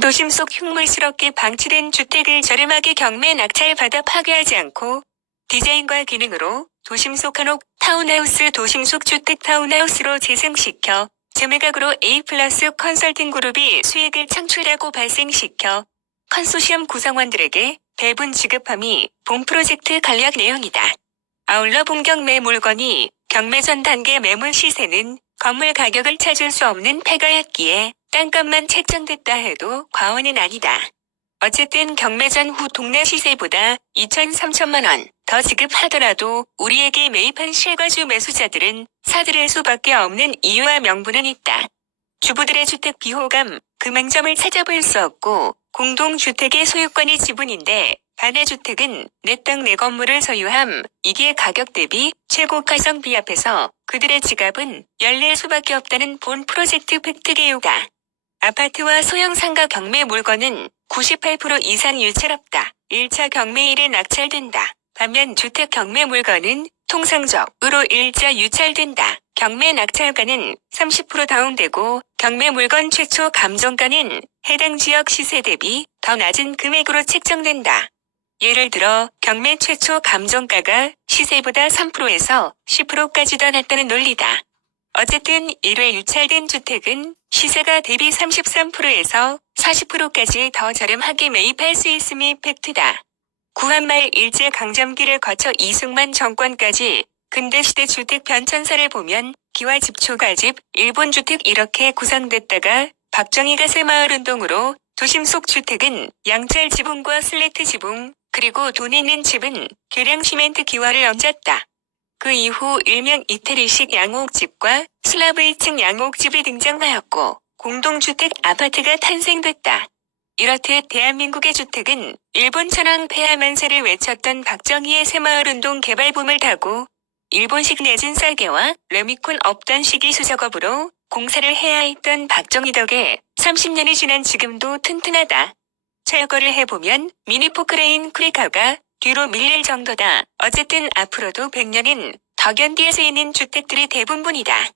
구도심 속 흉물스럽게 방치된 주택을 저렴하게 경매 낙찰받아 파괴하지 않고 디자인과 기능으로 도심 속 한옥 타운하우스 도심 속 주택 타운하우스로 재생시켜 재매각으로 A+ 컨설팅 그룹이 수익을 창출하고 발생시켜 컨소시엄 구성원들에게 배분 지급함이 본 프로젝트 간략 내용이다. 아울러 본 경매 물건이 경매 전 단계 매물 시세는 건물 가격을 찾을 수 없는 폐가였기에 땅값만 책정됐다 해도 과언은 아니다. 어쨌든 경매 전 후 동네 시세보다 2천 3천만 원 더 지급하더라도 우리에게 매입한 실거주 매수자들은 사들일 수밖에 없는 이유와 명분은 있다. 주부들의 주택 비호감, 금행점을 찾아볼 수 없고 공동주택의 소유권이 지분인데 반의 주택은 내 땅 내 건물을 소유함. 이게 가격 대비 최고 가성비 앞에서 그들의 지갑은 열릴 수밖에 없다는 본 프로젝트 팩트 개요다. 아파트와 소형 상가 경매 물건은 98% 이상 유찰없다. 1차 경매일에 낙찰된다. 반면 주택 경매 물건은 통상적으로 1차 유찰된다. 경매 낙찰가는 30% 다운되고 경매 물건 최초 감정가는 해당 지역 시세 대비 더 낮은 금액으로 책정된다. 예를 들어 경매 최초 감정가가 시세보다 3%에서 10%까지 더 낮다는 논리다. 어쨌든 1회 유찰된 주택은 시세가 대비 33%에서 40%까지 더 저렴하게 매입할 수 있음이 팩트다. 구한말 일제강점기를 거쳐 이승만 정권까지 근대시대 주택 변천사를 보면 기와 집초가집, 일본주택 이렇게 구상됐다가 박정희가 새마을운동으로 도심 속 주택은 양철 지붕과 슬래트 지붕, 그리고 돈 있는 집은 계량 시멘트 기와를 얹었다. 그 이후 일명 이태리식 양옥집과 슬라브 2층 양옥집이 등장하였고 공동주택 아파트가 탄생됐다. 이렇듯 대한민국의 주택은 일본 천황 폐하 만세를 외쳤던 박정희의 새마을운동 개발붐을 타고 일본식 내진 설계와 레미콘 없던 시기 수작업으로 공사를 해야 했던 박정희 덕에 30년이 지난 지금도 튼튼하다. 철거를 해보면 미니 포크레인 크리카가 뒤로 밀릴 정도다. 어쨌든 앞으로도 100년은 더 견디에 쓰이는 주택들이 대부분이다.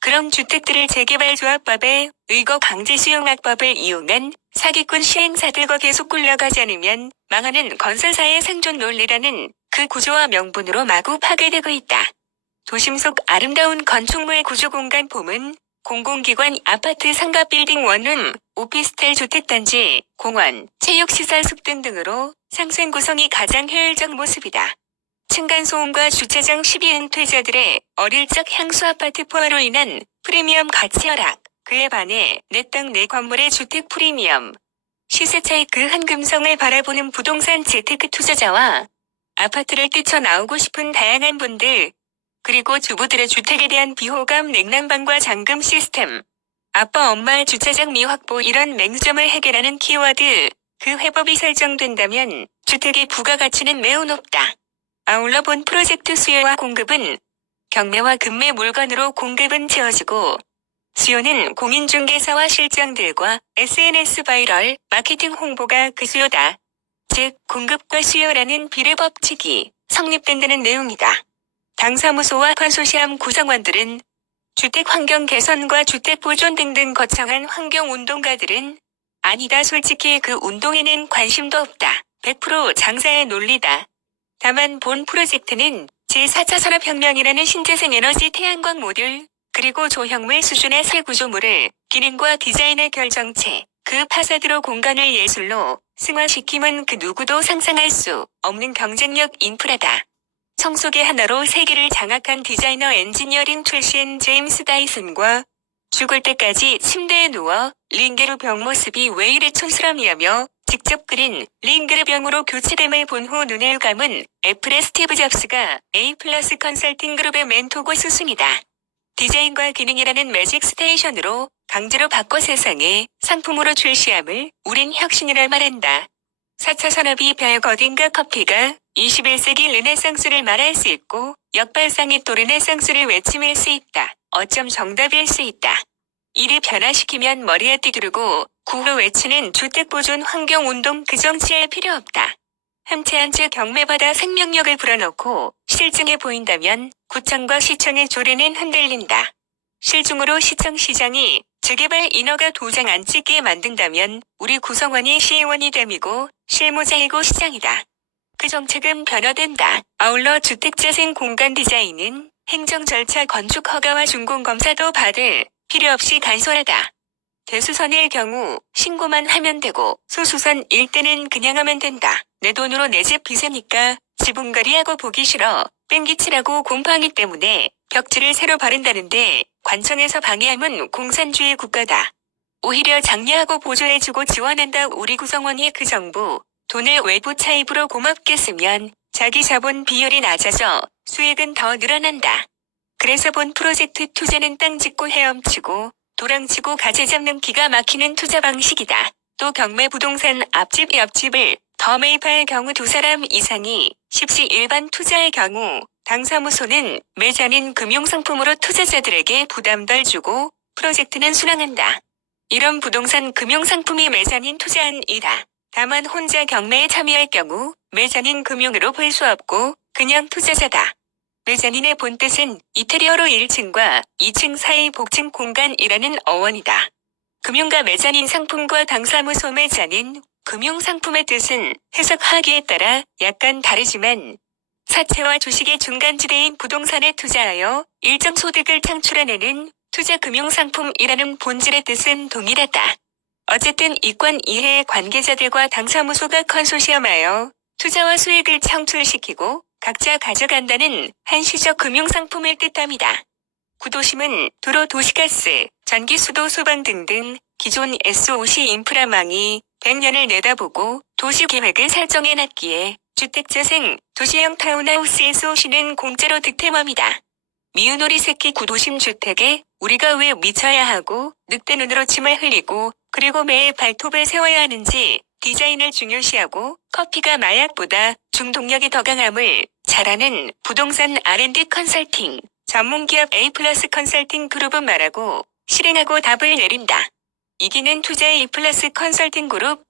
그럼 주택들을 재개발조합법에 의거 강제수용학법을 이용한 사기꾼 시행사들과 계속 굴러가지 않으면 망하는 건설사의 생존 논리라는 그 구조와 명분으로 마구 파괴되고 있다. 도심 속 아름다운 건축물 구조공간 봄은 공공기관 아파트 상가 빌딩 원룸, 오피스텔 주택단지, 공원, 체육시설 숲 등으로 상생 구성이 가장 효율적 모습이다. 층간소음과 주차장 시비 은퇴자들의 어릴 적 향수 아파트 포화로 인한 프리미엄 가치 하락, 그에 반해 내 땅 내 건물의 주택 프리미엄, 시세 차익 그 한금성을 바라보는 부동산 재테크 투자자와 아파트를 뛰쳐나오고 싶은 다양한 분들, 그리고 주부들의 주택에 대한 비호감 냉난방과 잠금 시스템, 아빠 엄마 주차장 미확보 이런 맹점을 해결하는 키워드, 그 회법이 설정된다면 주택의 부가가치는 매우 높다. 아울러 본 프로젝트 수요와 공급은 경매와 급매 물건으로 공급은 채워지고 수요는 공인중개사와 실장들과 SNS 바이럴 마케팅 홍보가 그 수요다. 즉 공급과 수요라는 비례법칙이 성립된다는 내용이다. 당 사무소와 컨소시엄 구성원들은 주택 환경 개선과 주택 보존 등등 거창한 환경운동가들은 아니다 솔직히 그 운동에는 관심도 없다. 100% 장사의 논리다. 다만 본 프로젝트는 제4차 산업혁명이라는 신재생 에너지 태양광 모듈, 그리고 조형물 수준의 새 구조물을 기능과 디자인의 결정체, 그 파사드로 공간을 예술로 승화시킴은 그 누구도 상상할 수 없는 경쟁력 인프라다. 청소기 하나로 세계를 장악한 디자이너 엔지니어링 출신 제임스 다이슨과 죽을 때까지 침대에 누워 링게르 병 모습이 왜 이리 촌스럽냐며 직접 그린 링게르 병으로 교체됨을 본 후 눈을 감은 애플의 스티브 잡스가 A+ 컨설팅 그룹의 멘토고 스승이다. 디자인과 기능이라는 매직 스테이션으로 강제로 바꿔 세상에 상품으로 출시함을 우린 혁신이라 말한다. 4차 산업이 별 어딘가 커피가 21세기 르네상스를 말할 수 있고 역발상이 또 르네상스를 외침일 수 있다. 어쩜 정답일 수 있다. 이를 변화시키면 머리에 띠두르고 구호 외치는 주택보존 환경운동 그 정치할 필요 없다. 함체한 채 경매받아 생명력을 불어넣고 실증해 보인다면 구청과 시청의 조례는 흔들린다. 실중으로 시청 시장이 재개발 인허가 도장 안 찍게 만든다면 우리 구성원이 시의원이 됨이고 실무자이고 시장이다. 그 정책은 변화된다. 아울러 주택자생 공간 디자인은 행정 절차 건축 허가와 준공검사도 받을 필요 없이 간소하다. 대수선일 경우 신고만 하면 되고 소수선 일대는 그냥 하면 된다. 내 돈으로 내 집 비세니까 지분거리하고 보기 싫어. 뺑기치라고 곰팡이 때문에 벽지를 새로 바른다는데 관청에서 방해하면 공산주의 국가다. 오히려 장려하고 보조해주고 지원한다. 우리 구성원이 그 정부 돈을 외부 차입으로 고맙게 쓰면 자기 자본 비율이 낮아져 수익은 더 늘어난다. 그래서 본 프로젝트 투자는 땅 짓고 헤엄치고 도랑치고 가재 잡는 기가 막히는 투자 방식이다. 또 경매 부동산 앞집 옆집을 더 매입할 경우 두 사람 이상이 십시 일반 투자의 경우 당사무소는 매자닌 금융상품으로 투자자들에게 부담 덜 주고 프로젝트는 순항한다. 이런 부동산 금융상품이 매자닌 투자안이다. 다만 혼자 경매에 참여할 경우 매자닌 금융으로 볼 수 없고 그냥 투자자다. 매자닌의 본뜻은 이태리어로 1층과 2층 사이 복층 공간이라는 어원이다. 금융가 매자닌 상품과 당사무소 매자닌 금융상품의 뜻은 해석하기에 따라 약간 다르지만 사채와 주식의 중간지대인 부동산에 투자하여 일정 소득을 창출해내는 투자금융상품이라는 본질의 뜻은 동일하다. 어쨌든 이권 이해의 관계자들과 당사무소가 컨소시엄하여 투자와 수익을 창출시키고 각자 가져간다는 한시적 금융상품을 뜻합니다. 구도심은 도로, 도시가스, 전기, 수도, 소방 등등 기존 SOC 인프라망이 100년을 내다보고 도시계획을 설정해놨기에 주택자생, 도시형 타운하우스 SOC는 공짜로 득템합니다. 미운오리 새끼 구도심 주택에 우리가 왜 미쳐야 하고 늑대 눈으로 침을 흘리고 그리고 매일 발톱을 세워야 하는지 디자인을 중요시하고 커피가 마약보다 중독력이 더 강함을 잘 아는 부동산 R&D 컨설팅 전문기업 A+ 컨설팅 그룹은 말하고 실행하고 답을 내린다. 이기는 투자의 E+ 컨설팅 그룹